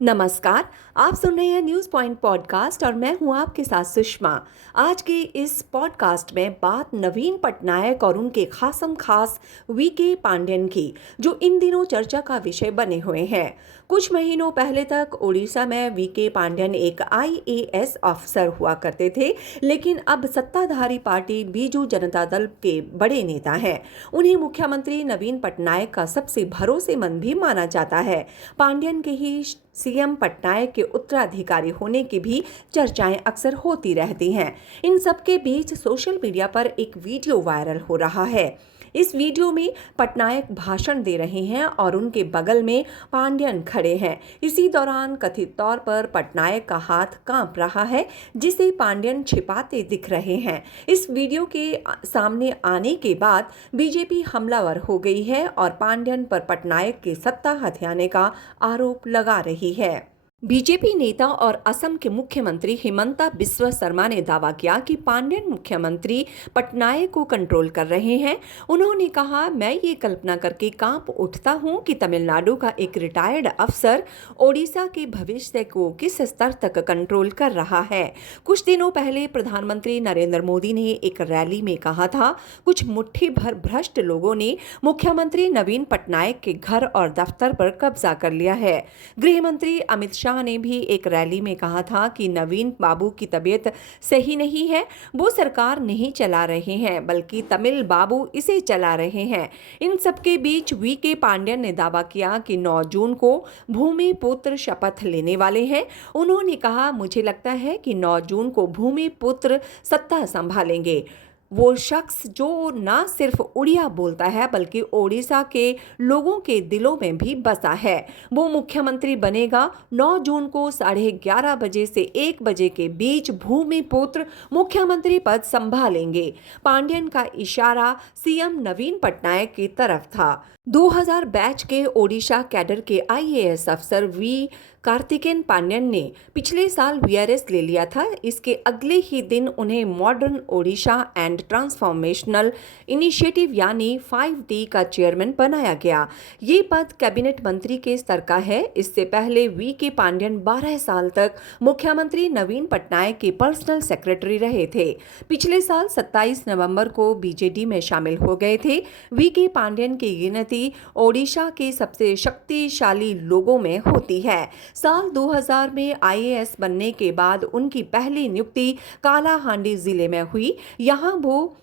नमस्कार। आप सुन रहे हैं न्यूज़ पॉइंट पॉडकास्ट और मैं हूं आपके साथ सुषमा। आज के इस पॉडकास्ट में बात नवीन पटनायक और उनके खासम खास वीके पांड्यन की, जो इन दिनों चर्चा का विषय बने हुए हैं। कुछ महीनों पहले तक ओडिशा में वीके पांड्यन एक आईएएस अफसर हुआ करते थे, लेकिन अब सत्ताधारी पार्टी बीजू जनता दल के बड़े नेता हैं। उन्हें मुख्यमंत्री नवीन पटनायक का सबसे भरोसेमंद भी माना जाता है। पांड्यन के ही सीएम पटनायक के उत्तराधिकारी होने की भी चर्चाएं अक्सर होती रहती हैं। इन सबके बीच सोशल मीडिया पर एक वीडियो वायरल हो रहा है। इस वीडियो में पटनायक भाषण दे रहे हैं और उनके बगल में पांड्यन खड़े हैं। इसी दौरान कथित तौर पर पटनायक का हाथ कांप रहा है, जिसे पांड्यन छिपाते दिख रहे हैं। इस वीडियो के सामने आने के बाद बीजेपी हमलावर हो गई है और पांड्यन पर पटनायक की सत्ता हथियाने का आरोप लगा रही है। बीजेपी नेता और असम के मुख्यमंत्री हिमंता बिस्वा शर्मा ने दावा किया कि पांड्यन मुख्यमंत्री पटनायक को कंट्रोल कर रहे हैं। उन्होंने कहा, मैं ये कल्पना करके कांप उठता हूं कि तमिलनाडु का एक रिटायर्ड अफसर ओडिशा के भविष्य को किस स्तर तक कंट्रोल कर रहा है। कुछ दिनों पहले प्रधानमंत्री नरेंद्र मोदी ने एक रैली में कहा था, कुछ मुट्ठी भर भ्रष्ट लोगों ने मुख्यमंत्री नवीन पटनायक के घर और दफ्तर पर कब्जा कर लिया है। गृह मंत्री अमित शाह ने भी एक रैली में कहा था कि नवीन बाबू की तबीयत सही नहीं है, वो सरकार नहीं चला रहे हैं, बल्कि तमिल बाबू इसे चला रहे हैं। इन सबके बीच वीके पांड्यन ने दावा किया कि 9 जून को भूमि पुत्र शपथ लेने वाले हैं। उन्होंने कहा, मुझे लगता है कि 9 जून को भूमि पुत्र सत्ता संभालेंगे। वो शख्स जो ना सिर्फ उड़िया बोलता है, बल्कि ओडिशा के लोगों के दिलों में भी बसा है। वो मुख्यमंत्री बनेगा। 9 जून को 11:30 बजे से 1 बजे के बीच भूमिपुत्र मुख्यमंत्री पद संभालेंगे। पांड्यन का इशारा सीएम नवीन पटनायक की तरफ था। 2000 बैच के ओडिशा कैडर के आईएएस अफसर वी कार्तिकेन पांड्यन ने पिछले साल वीआरएस ले लिया था। इसके अगले ही दिन उन्हें modern Odisha and transformational initiative यानी 5T का चेयरमैन बनाया गया। ये पद कैबिनेट मंत्री के स्तर का है। इससे पहले वीके पांड्यन 12 साल तक मुख्यमंत्री नवीन पटनायक के पर्सनल सेक्रेटरी रहे थे। पिछले साल 27 नवंबर को बीजेडी में शामिल हो गए थे। वीके पांड्यन की गिनती ओडिशा के सबसे शक्तिशाली लोगों में होती है। साल 2000 में आईएएस बनने के बाद उनकी पहली नियुक्ति कालाहांडी जिले में हुई। यहां वो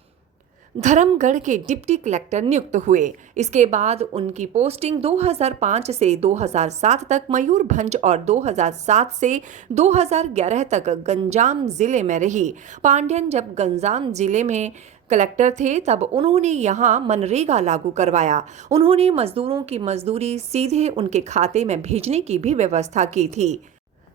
धर्मगढ़ के डिप्टी कलेक्टर नियुक्त हुए। इसके बाद उनकी पोस्टिंग 2005 से 2007 तक मयूरभंज और 2007 से 2011 तक गंजाम जिले में रही। पांड्यन जब गंजाम जिले में कलेक्टर थे, तब उन्होंने यहां मनरेगा लागू करवाया। उन्होंने मजदूरों की मजदूरी सीधे उनके खाते में भेजने की भी व्यवस्था की थी।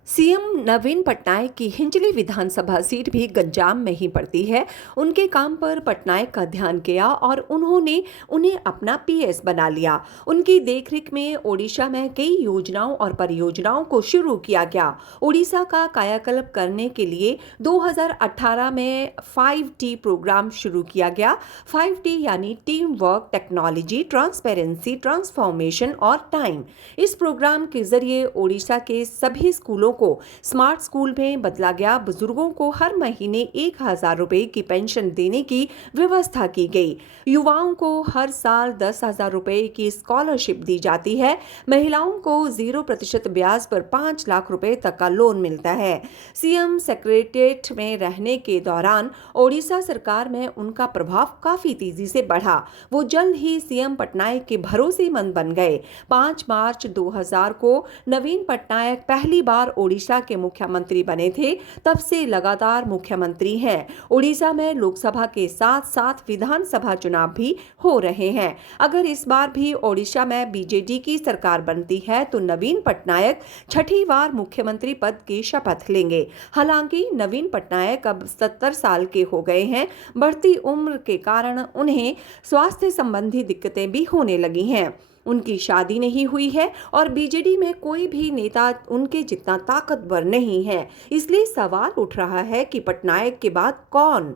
सीएम नवीन पटनायक की हिंजली विधानसभा सीट भी गंजाम में ही पड़ती है। उनके काम पर पटनायक का ध्यान गया और उन्होंने उन्हें अपना पीएस बना लिया। उनकी देखरेख में ओडिशा में कई योजनाओं और परियोजनाओं को शुरू किया गया। ओडिशा का कायाकल्प करने के लिए 2018 में 5T प्रोग्राम शुरू किया गया। 5T यानी team work, technology, transparency, transformation और टाइम। इस प्रोग्राम के जरिए ओडिशा के सभी स्कूलों को स्मार्ट स्कूल में बदला गया। बुजुर्गों को हर महीने 1000 रुपए की पेंशन देने की व्यवस्था की गई। युवाओं को हर साल 10,000 रुपए की स्कॉलरशिप दी जाती है। महिलाओं को 0% ब्याज पर 5 लाख रुपए तक का लोन मिलता है। सीएम सेक्रेटेरिएट में रहने के दौरान ओडिशा सरकार में उनका प्रभाव काफी तेजी से बढ़ा। वो जल्द ही सीएम पटनायक के भरोसेमंद बन गए। 5 मार्च 2000 को नवीन पटनायक पहली बार ओडिशा के मुख्यमंत्री बने थे। तब से लगातार मुख्यमंत्री हैं। ओडिशा में लोकसभा के साथ साथ विधानसभा चुनाव भी हो रहे हैं। अगर इस बार भी ओडिशा में बीजेडी की सरकार बनती है तो नवीन पटनायक 6ठी बार मुख्यमंत्री पद की शपथ लेंगे। हालांकि नवीन पटनायक अब 70 साल के हो गए हैं। बढ़ती उम्र के कारण उन्हें स्वास्थ्य संबंधी दिक्कतें भी होने लगी हैं। उनकी शादी नहीं हुई है और बीजेडी में कोई भी नेता उनके जितना ताकतवर नहीं है। इसलिए सवाल उठ रहा है कि पटनायक के बाद कौन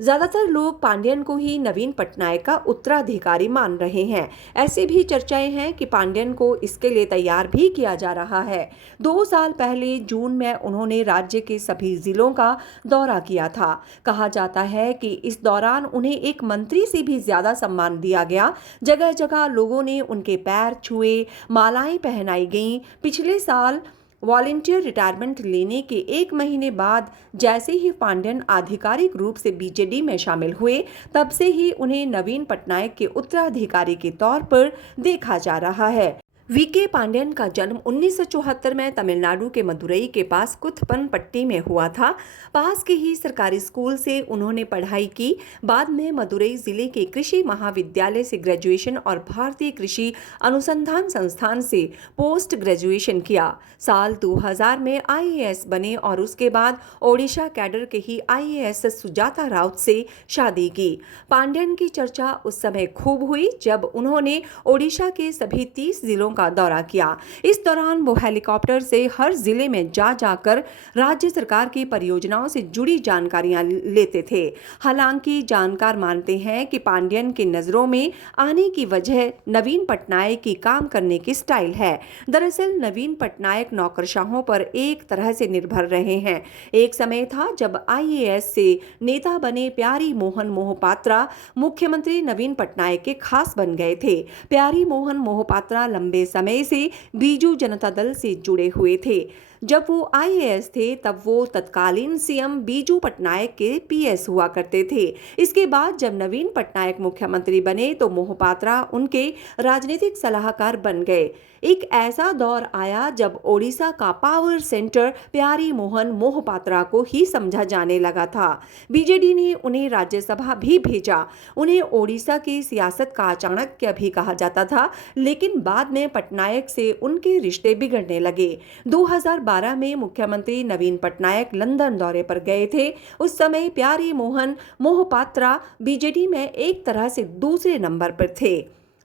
ज्यादातर लोग पांड्यन को ही नवीन पटनायक का उत्तराधिकारी मान रहे हैं। ऐसी भी चर्चाएं हैं कि पांड्यन को इसके लिए तैयार भी किया जा रहा है। 2 साल पहले जून में उन्होंने राज्य के सभी जिलों का दौरा किया था। कहा जाता है कि इस दौरान उन्हें एक मंत्री से भी ज्यादा सम्मान दिया गया। जगह जगह लोगों ने उनके पैर छुए, मालाएं पहनाई गईं। पिछले साल वॉलंटियर रिटायरमेंट लेने के 1 महीने बाद जैसे ही पांड्यन आधिकारिक रूप से बीजेडी में शामिल हुए, तब से ही उन्हें नवीन पटनायक के उत्तराधिकारी के तौर पर देखा जा रहा है। वीके पांड्यन का जन्म 1974 में तमिलनाडु के मदुरई के पास कुथपनपट्टी में हुआ था। पास के ही सरकारी स्कूल से उन्होंने पढ़ाई की। बाद में मदुरई जिले के कृषि महाविद्यालय से ग्रेजुएशन और भारतीय कृषि अनुसंधान संस्थान से पोस्ट ग्रेजुएशन किया। साल 2000 में आईएएस बने और उसके बाद ओडिशा कैडर के ही आईएएस सुजाता राउत से शादी की। पांड्यन की चर्चा उस समय खूब हुई जब उन्होंने ओडिशा के सभी 30 जिलों का दौरा किया। इस दौरान वो हेलीकॉप्टर से हर जिले में जाकर राज्य सरकार की परियोजनाओं से जुड़ी जानकारियां लेते थे। हालांकि जानकार मानते हैं कि पांड्यन के नजरों में आने की वजह नवीन पटनायक की काम करने की स्टाइल है। दरअसल नवीन पटनायक नौकरशाहों पर एक तरह से निर्भर रहे हैं। एक समय था जब आईएएस से नेता बने प्यारी मोहन मोहपात्रा मुख्यमंत्री नवीन पटनायक के खास बन गए थे। प्यारी मोहन मोहपात्रा लंबे समय से बीजू जनता दल से जुड़े हुए थे। जब वो आईएएस थे तब वो तत्कालीन सीएम बीजू पटनायक के पीएस हुआ करते थे। इसके बाद जब नवीन पटनायक मुख्यमंत्री बने तो मोहपात्रा उनके राजनीतिक सलाहकार बन गए। एक ऐसा दौर आया जब ओडिशा का पावर सेंटर प्यारी मोहन मोहपात्रा को ही समझा जाने लगा था। बीजेडी ने उन्हें राज्यसभा भी भेजा। उन्हें ओडिशा की सियासत का चाणक्य भी कहा जाता था, लेकिन बाद में पटनायक से उनके रिश्ते बिगड़ने लगे। 2012 में मुख्यमंत्री नवीन पटनायक लंदन दौरे पर गए थे। उस समय प्यारी मोहन मोहपात्रा बीजेडी में एक तरह से दूसरे नंबर पर थे।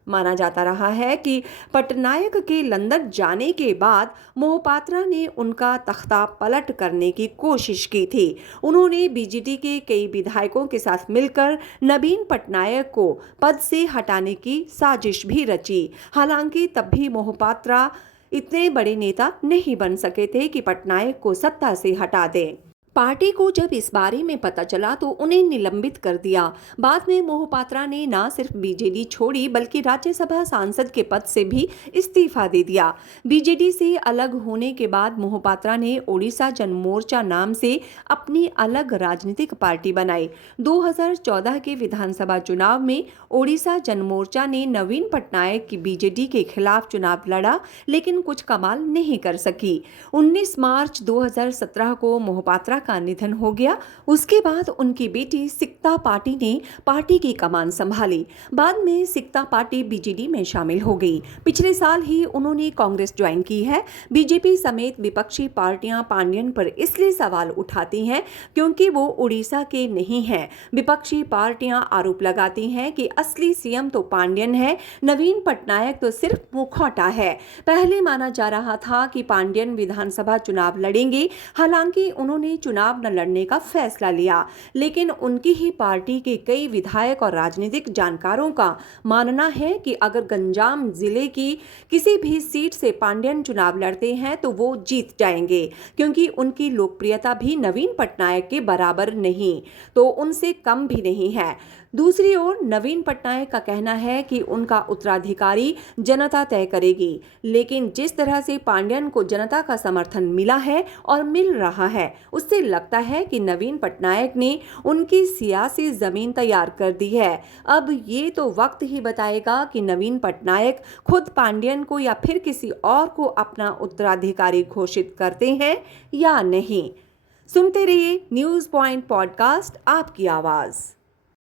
माना जाता रहा है कि पटनायक के लंदन जाने के बाद मोहपात्रा ने उनका तख्ता पलट करने की कोशिश की थी। उन्होंने बीजेडी के कई विधायकों के साथ मिलकर नवीन पटनायक को पद से हटाने की साजिश भी रची। हालांकि तब भी मोहपात्रा इतने बड़े नेता नहीं बन सके थे कि पटनायक को सत्ता से हटा दें। पार्टी को जब इस बारे में पता चला तो उन्हें निलंबित कर दिया। बाद में मोहपात्रा ने न सिर्फ बीजेडी छोड़ी बल्कि राज्यसभा सांसद के पद से भी इस्तीफा दे दिया। बीजेडी से अलग होने के बाद मोहपात्रा ने ओडिशा जनमोर्चा नाम से अपनी अलग राजनीतिक पार्टी बनाई। 2014 के विधानसभा चुनाव में ओडिशा जनमोर्चा ने नवीन पटनायक की बीजेडी के खिलाफ चुनाव लड़ा, लेकिन कुछ कमाल नहीं कर सकी। 19 मार्च 2017 को मोहपात्रा का निधन हो गया। उसके बाद उनकी बेटी सिक्ता पार्टी ने पार्टी की कमान संभाली। बाद में सिक्ता पार्टी बीजेडी में शामिल हो गई। पिछले साल ही उन्होंने कांग्रेस ज्वाइन की है। बीजेपी समेत विपक्षी पार्टियां पांड्यन पर इसलिए सवाल उठाती हैं क्योंकि वो उड़ीसा के नहीं हैं। विपक्षी पार्टियां आरोप लगाती हैं कि असली सीएम तो पांड्यन है, नवीन पटनायक तो सिर्फ मुखौटा है। पहले माना जा रहा था कि पांड्यन विधानसभा चुनाव लड़ेंगे। हालांकि उन्होंने चुनाव न लड़ने का फैसला लिया, लेकिन उनकी ही पार्टी के कई विधायक और राजनीतिक जानकारों का मानना है कि अगर गंजाम जिले की किसी भी सीट से पांड्यन चुनाव लड़ते हैं तो वो जीत जाएंगे, क्योंकि उनकी लोकप्रियता भी नवीन पटनायक के बराबर नहीं तो उनसे कम भी नहीं है। दूसरी ओर नवीन पटनायक का कहना है कि उनका उत्तराधिकारी जनता तय करेगी, लेकिन जिस तरह से पांड्यन को जनता का समर्थन मिला है और मिल रहा है, उससे लगता है कि नवीन पटनायक ने उनकी सियासी जमीन तैयार कर दी है। अब ये तो वक्त ही बताएगा कि नवीन पटनायक खुद पांड्यन को या फिर किसी और को अपना उत्तराधिकारी घोषित करते हैं या नहीं। सुनते रहिए न्यूज़ पॉइंट पॉडकास्ट, आपकी आवाज़।